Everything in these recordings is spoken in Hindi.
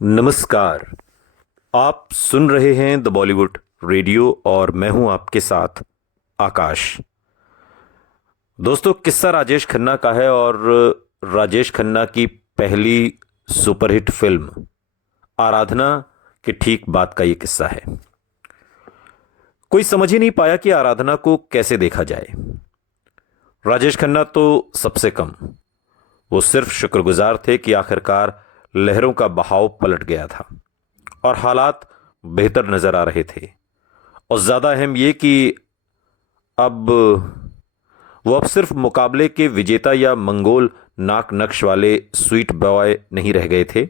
नमस्कार। आप सुन रहे हैं द बॉलीवुड रेडियो और मैं हूं आपके साथ आकाश। दोस्तों, किस्सा राजेश खन्ना का है और राजेश खन्ना की पहली सुपरहिट फिल्म आराधना के ठीक बाद का ये किस्सा है। कोई समझ ही नहीं पाया कि आराधना को कैसे देखा जाए। राजेश खन्ना तो सबसे कम, वो सिर्फ शुक्रगुजार थे कि आखिरकार लहरों का बहाव पलट गया था और हालात बेहतर नजर आ रहे थे। और ज्यादा अहम यह कि अब वो अब सिर्फ मुकाबले के विजेता या मंगोल नाक नक्श वाले स्वीट बॉय नहीं रह गए थे।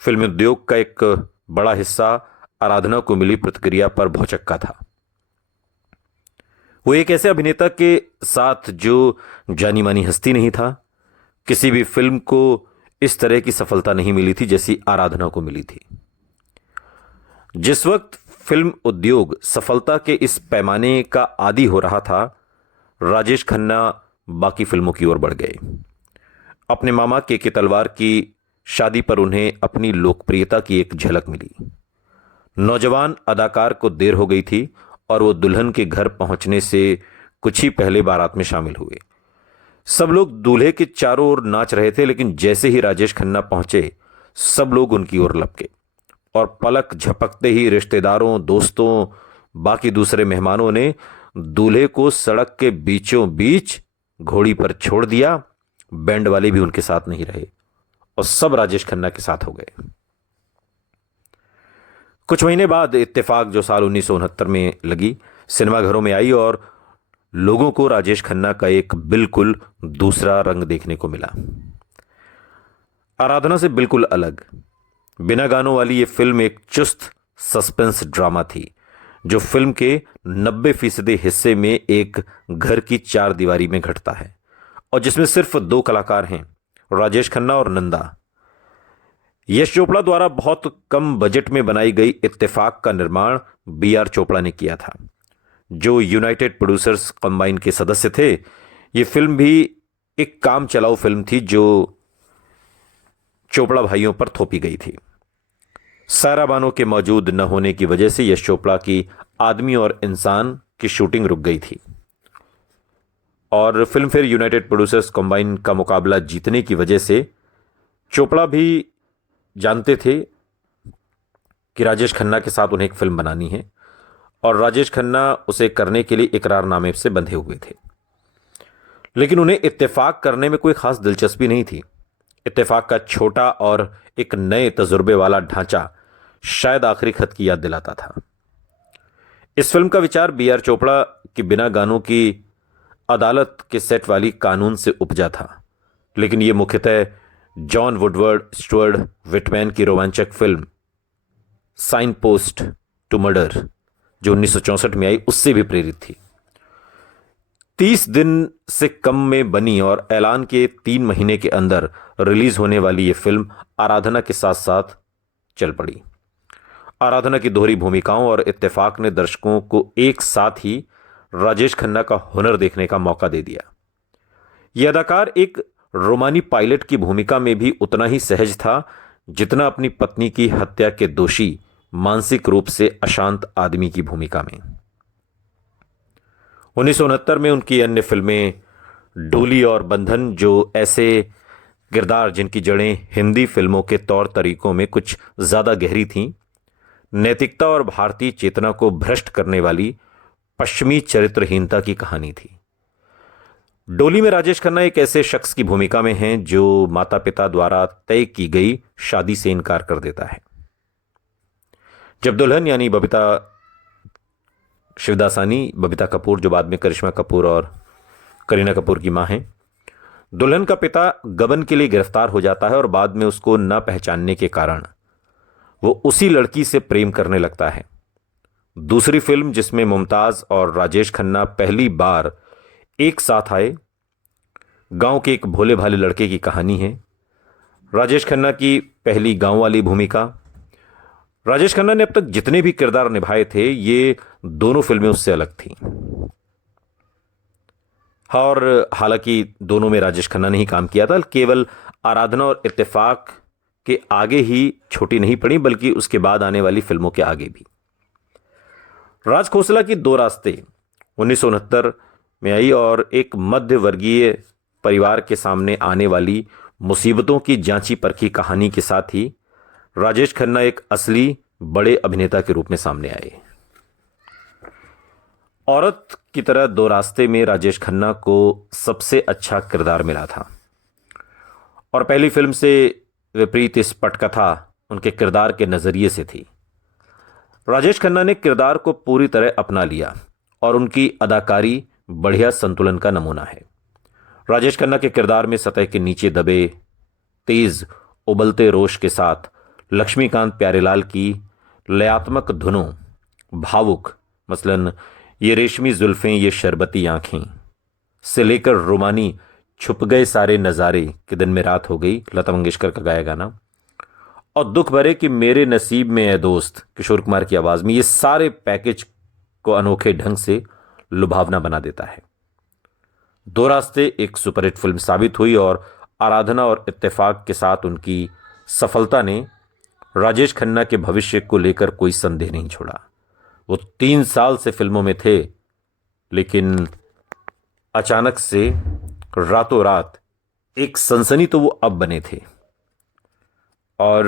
फिल्म उद्योग का एक बड़ा हिस्सा आराधना को मिली प्रतिक्रिया पर भौचक्का था। वो एक ऐसे अभिनेता के साथ जो जानी मानी हस्ती नहीं था। किसी भी फिल्म को इस तरह की सफलता नहीं मिली थी जैसी आराधना को मिली थी। जिस वक्त फिल्म उद्योग सफलता के इस पैमाने का आदी हो रहा था, राजेश खन्ना बाकी फिल्मों की ओर बढ़ गए। अपने मामा के तलवार की शादी पर उन्हें अपनी लोकप्रियता की एक झलक मिली। नौजवान अदाकार को देर हो गई थी और वो दुल्हन के घर पहुंचने से कुछ ही पहले बारात में शामिल हुए। सब लोग दूल्हे के चारों ओर नाच रहे थे, लेकिन जैसे ही राजेश खन्ना पहुंचे सब लोग उनकी ओर लपके और पलक झपकते ही रिश्तेदारों, दोस्तों, बाकी दूसरे मेहमानों ने दूल्हे को सड़क के बीचों बीच घोड़ी पर छोड़ दिया। बैंड वाले भी उनके साथ नहीं रहे और सब राजेश खन्ना के साथ हो गए। कुछ महीने बाद इत्तेफाक, जो साल 1969 में लगी, सिनेमाघरों में आई और लोगों को राजेश खन्ना का एक बिल्कुल दूसरा रंग देखने को मिला। आराधना से बिल्कुल अलग, बिना गानों वाली यह फिल्म एक चुस्त सस्पेंस ड्रामा थी जो फिल्म के 90% हिस्से में एक घर की चार दीवारी में घटता है और जिसमें सिर्फ दो कलाकार हैं, राजेश खन्ना और नंदा। यश चोपड़ा द्वारा बहुत कम बजट में बनाई गई इत्तेफाक का निर्माण बी आर चोपड़ा ने किया था, जो यूनाइटेड प्रोड्यूसर्स कंबाइन के सदस्य थे। यह फिल्म भी एक काम चलाऊ फिल्म थी जो चोपड़ा भाइयों पर थोपी गई थी। सारा बानो के मौजूद न होने की वजह से यश चोपड़ा की आदमी और इंसान की शूटिंग रुक गई थी और फिल्म फिर यूनाइटेड प्रोड्यूसर्स कंबाइन का मुकाबला जीतने की वजह से चोपड़ा भी जानते थे कि राजेश खन्ना के साथ उन्हें एक फिल्म बनानी है और राजेश खन्ना उसे करने के लिए इकरारनामे से बंधे हुए थे। लेकिन उन्हें इत्तेफाक करने में कोई खास दिलचस्पी नहीं थी। इत्तेफाक का छोटा और एक नए तजुर्बे वाला ढांचा शायद आखिरी खत की याद दिलाता था। इस फिल्म का विचार बी आर चोपड़ा की बिना गानों की अदालत के सेट वाली कानून से उपजा था, लेकिन यह मुख्यतः जॉन वुडवर्ड स्टुअर्ट विटमैन की रोमांचक film Signpost to Murder, जो 1964 में आई, उससे भी प्रेरित थी। 30 दिन से कम में बनी और ऐलान के 3 महीने के अंदर रिलीज होने वाली यह फिल्म आराधना के साथ साथ चल पड़ी। आराधना की दोहरी भूमिकाओं और इत्तेफाक ने दर्शकों को एक साथ ही राजेश खन्ना का हुनर देखने का मौका दे दिया। यह अदाकार एक रोमानी पायलट की भूमिका में भी उतना ही सहज था जितना अपनी पत्नी की हत्या के दोषी मानसिक रूप से अशांत आदमी की भूमिका में। 1969 में उनकी अन्य फिल्में डोली और बंधन, जो ऐसे किरदार जिनकी जड़ें हिंदी फिल्मों के तौर तरीकों में कुछ ज्यादा गहरी थीं, नैतिकता और भारतीय चेतना को भ्रष्ट करने वाली पश्चिमी चरित्रहीनता की कहानी थी। डोली में राजेश खन्ना एक ऐसे शख्स की भूमिका में हैं जो माता पिता द्वारा तय की गई शादी से इनकार कर देता है। जब दुल्हन यानी बबीता शिवदासानी, बबीता कपूर जो बाद में करिश्मा कपूर और करीना कपूर की मां हैं, दुल्हन का पिता गबन के लिए गिरफ्तार हो जाता है और बाद में उसको न पहचानने के कारण वो उसी लड़की से प्रेम करने लगता है। दूसरी फिल्म जिसमें मुमताज और राजेश खन्ना पहली बार एक साथ आए, गांव के एक भोले भाले लड़के की कहानी है। राजेश खन्ना की पहली गांव वाली भूमिका। राजेश खन्ना ने अब तक जितने भी किरदार निभाए थे, ये दोनों फिल्में उससे अलग थीं। और हालांकि दोनों में राजेश खन्ना ने ही काम किया था, केवल आराधना और इत्तेफाक के आगे ही छोटी नहीं पड़ी, बल्कि उसके बाद आने वाली फिल्मों के आगे भी। राज खोसला की दो रास्ते 1969 में आई और एक मध्य वर्गीय परिवार के सामने आने वाली मुसीबतों की जांची परखी कहानी के साथ ही राजेश खन्ना एक असली बड़े अभिनेता के रूप में सामने आए। औरत की तरह दो रास्ते में राजेश खन्ना को सबसे अच्छा किरदार मिला था और पहली फिल्म से विपरीत इस पटकथा उनके किरदार के नजरिए से थी। राजेश खन्ना ने किरदार को पूरी तरह अपना लिया और उनकी अदाकारी बढ़िया संतुलन का नमूना है। राजेश खन्ना के किरदार में सतह के नीचे दबे तेज उबलते रोश के साथ लक्ष्मीकांत प्यारेलाल की लयात्मक धुनों, भावुक मसलन ये रेशमी जुल्फें ये शरबती आंखें से लेकर रोमानी छुप गए सारे नजारे के दिन में रात हो गई, लता मंगेशकर का गाया गाना, और दुख भरे कि मेरे नसीब में है दोस्त, किशोर कुमार की आवाज में, ये सारे पैकेज को अनोखे ढंग से लुभावना बना देता है। दो रास्ते एक सुपरहिट फिल्म साबित हुई और आराधना और इत्तेफाक के साथ उनकी सफलता ने राजेश खन्ना के भविष्य को लेकर कोई संदेह नहीं छोड़ा। वो 3 साल से फिल्मों में थे, लेकिन अचानक से रातों रात एक सनसनी तो वो अब बने थे और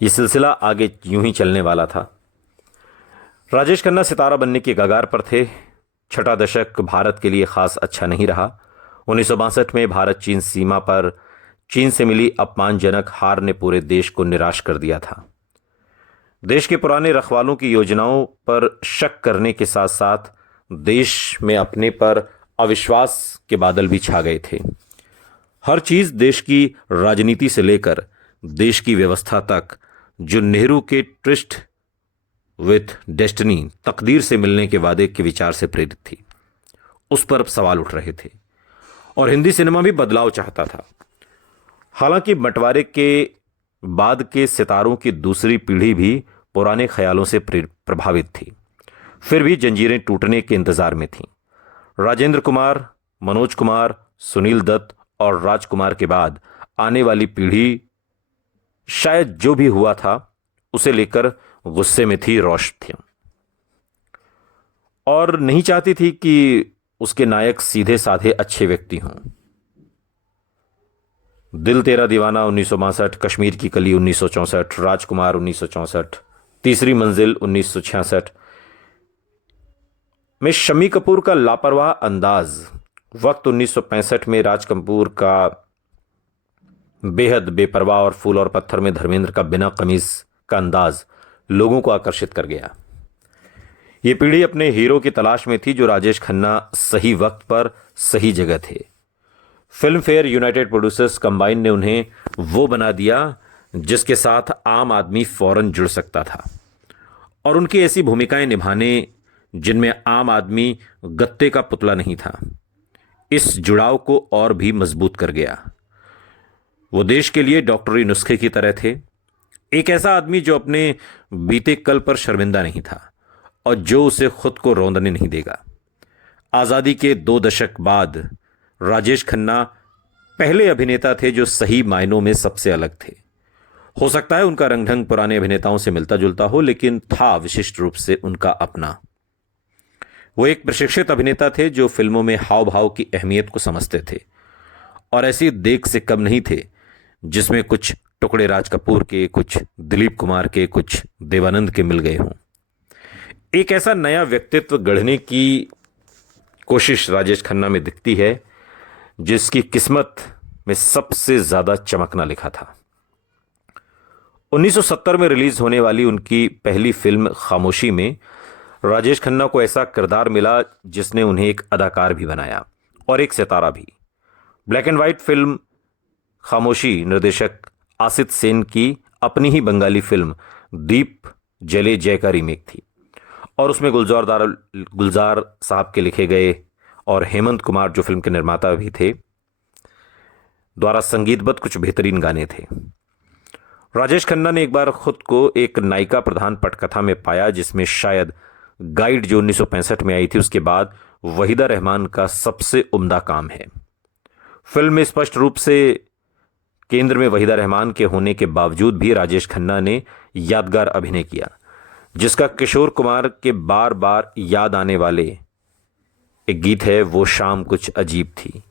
ये सिलसिला आगे यूं ही चलने वाला था। राजेश खन्ना सितारा बनने के कगार पर थे। छठा दशक भारत के लिए खास अच्छा नहीं रहा। 1962 में भारत चीन सीमा पर चीन से मिली अपमानजनक हार ने पूरे देश को निराश कर दिया था। देश के पुराने रखवालों की योजनाओं पर शक करने के साथ साथ देश में अपने पर अविश्वास के बादल भी छा गए थे। हर चीज, देश की राजनीति से लेकर देश की व्यवस्था तक, जो नेहरू के ट्रिस्ट विथ डेस्टिनी, तकदीर से मिलने के वादे के विचार से प्रेरित थी, उस पर सवाल उठ रहे थे और हिंदी सिनेमा भी बदलाव चाहता था। हालांकि बंटवारे के बाद के सितारों की दूसरी पीढ़ी भी पुराने ख्यालों से प्रभावित थी, फिर भी जंजीरें टूटने के इंतजार में थीं। राजेंद्र कुमार, मनोज कुमार, सुनील दत्त और राजकुमार के बाद आने वाली पीढ़ी शायद जो भी हुआ था उसे लेकर गुस्से में थी, रोष थी और नहीं चाहती थी कि उसके नायक सीधे साधे अच्छे व्यक्ति हों। दिल तेरा दीवाना 1962, कश्मीर की कली 1964, राजकुमार 1964, तीसरी मंजिल 1966 में शम्मी कपूर का लापरवाह अंदाज, वक्त 1965 में राज कपूर का बेहद बेपरवाह और फूल और पत्थर में धर्मेंद्र का बिना कमीज का अंदाज लोगों को आकर्षित कर गया। यह पीढ़ी अपने हीरो की तलाश में थी, जो राजेश खन्ना सही वक्त पर सही जगह थे। Film fair United producers combine ने उन्हें वो बना दिया जिसके साथ आम आदमी फौरन जुड़ सकता था और उनकी ऐसी भूमिकाएं निभाने जिनमें आम आदमी गत्ते का पुतला नहीं था, इस जुड़ाव को और भी मजबूत कर गया। वो देश के लिए डॉक्टरी नुस्खे की तरह थे, एक ऐसा आदमी जो अपने बीते कल पर शर्मिंदा नहीं था और जो उसे खुद को रौंदने नहीं देगा। आजादी के 2 दशक बाद राजेश खन्ना पहले अभिनेता थे जो सही मायनों में सबसे अलग थे। हो सकता है उनका रंग ढंग पुराने अभिनेताओं से मिलता जुलता हो, लेकिन था विशिष्ट रूप से उनका अपना। वो एक प्रशिक्षित अभिनेता थे जो फिल्मों में हाव भाव की अहमियत को समझते थे और ऐसी देख से कम नहीं थे जिसमें कुछ टुकड़े राज कपूर के, कुछ दिलीप कुमार के, कुछ देवानंद के मिल गए हों। एक ऐसा नया व्यक्तित्व गढ़ने की कोशिश राजेश खन्ना में दिखती है जिसकी किस्मत में सबसे ज्यादा चमकना लिखा था। 1970 में रिलीज होने वाली उनकी पहली फिल्म खामोशी में राजेश खन्ना को ऐसा किरदार मिला जिसने उन्हें एक अदाकार भी बनाया और एक सितारा भी। ब्लैक एंड व्हाइट फिल्म खामोशी निर्देशक आसित सेन की अपनी ही बंगाली फिल्म दीप जले जय का रीमेक थी और उसमें गुलजार साहब के लिखे गए और हेमंत कुमार, जो फिल्म के निर्माता भी थे, द्वारा संगीतबद्ध कुछ बेहतरीन गाने थे। राजेश खन्ना ने एक बार खुद को एक नायिका प्रधान पटकथा में पाया जिसमें शायद गाइड जो 1965 में आई थी उसके बाद वहीदा रहमान का सबसे उम्दा काम है। फिल्म में स्पष्ट रूप से केंद्र में वहीदा रहमान के होने के बावजूद भी राजेश खन्ना ने यादगार अभिनय किया, जिसका किशोर कुमार के बार बार याद आने वाले एक गीत है, वो शाम कुछ अजीब थी।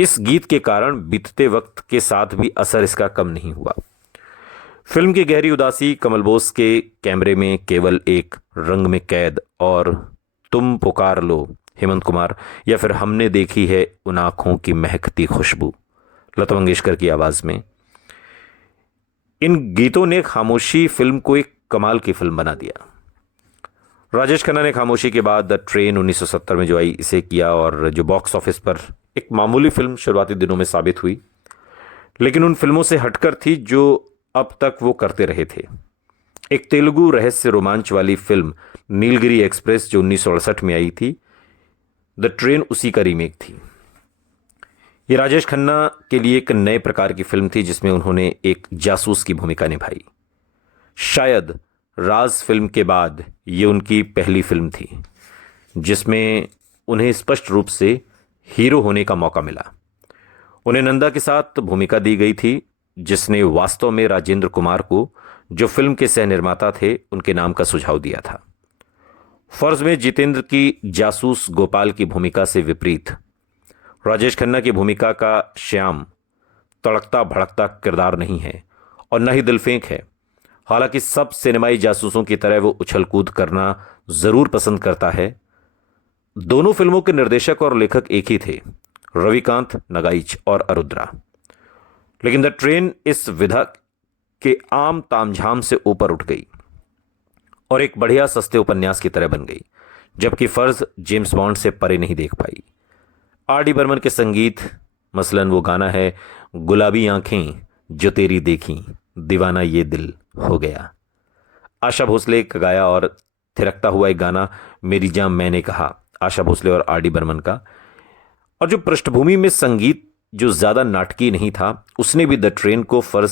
इस गीत के कारण बीतते वक्त के साथ भी असर इसका कम नहीं हुआ। फिल्म की गहरी उदासी, कमल बोस के कैमरे में केवल एक रंग में कैद और तुम पुकार लो हेमंत कुमार, या फिर हमने देखी है उन आंखों की महकती खुशबू लता मंगेशकर की आवाज में, इन गीतों ने खामोशी फिल्म को एक कमाल की फिल्म बना दिया। राजेश खन्ना ने खामोशी के बाद द ट्रेन 1970 में जो आई इसे किया, और जो बॉक्स ऑफिस पर एक मामूली फिल्म शुरुआती दिनों में साबित हुई, लेकिन उन फिल्मों से हटकर थी जो अब तक वो करते रहे थे। एक तेलुगु रहस्य रोमांच वाली फिल्म नीलगिरी एक्सप्रेस जो 1968 में आई थी, द ट्रेन उसी का रीमेक थी। ये राजेश खन्ना के लिए एक नए प्रकार की फिल्म थी जिसमें उन्होंने एक जासूस की भूमिका निभाई। शायद राज फिल्म के बाद ये उनकी पहली फिल्म थी जिसमें उन्हें स्पष्ट रूप से हीरो होने का मौका मिला। उन्हें नंदा के साथ भूमिका दी गई थी, जिसने वास्तव में राजेंद्र कुमार को, जो फिल्म के सह निर्माता थे, उनके नाम का सुझाव दिया था। फर्ज में जितेंद्र की जासूस गोपाल की भूमिका से विपरीत राजेश खन्ना की भूमिका का श्याम तड़कता भड़कता किरदार नहीं है और न ही दिलफेंक है। हालांकि सब सिनेमाई जासूसों की तरह वो उछल कूद करना जरूर पसंद करता है। दोनों फिल्मों के निर्देशक और लेखक एक ही थे, रविकांत नगाइच और अरुद्रा। लेकिन द ट्रेन इस विधा के आम तामझाम से ऊपर उठ गई और एक बढ़िया सस्ते उपन्यास की तरह बन गई, जबकि फर्ज जेम्स बॉन्ड से परे नहीं देख पाई। आर.डी. बर्मन के संगीत, मसलन वो गाना है गुलाबी आंखें जो तेरी देखी, दीवाना ये दिल हो गया, आशा भोसले का गाया और थिरकता हुआ एक गाना मेरी जान मैंने कहा, आशा भोसले और आर.डी. बर्मन का। और जो पृष्ठभूमि में संगीत जो ज्यादा नाटकीय नहीं था, उसने भी द ट्रेन को फर्ज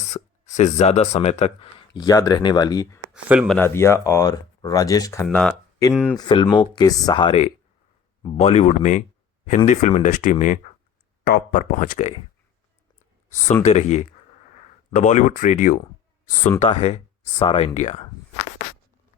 से ज्यादा समय तक याद रहने वाली फिल्म बना दिया और राजेश खन्ना इन फिल्मों के सहारे बॉलीवुड में, हिंदी फिल्म इंडस्ट्री में टॉप पर पहुंच गए। सुनते रहिए द बॉलीवुड रेडियो, सुनता है सारा इंडिया।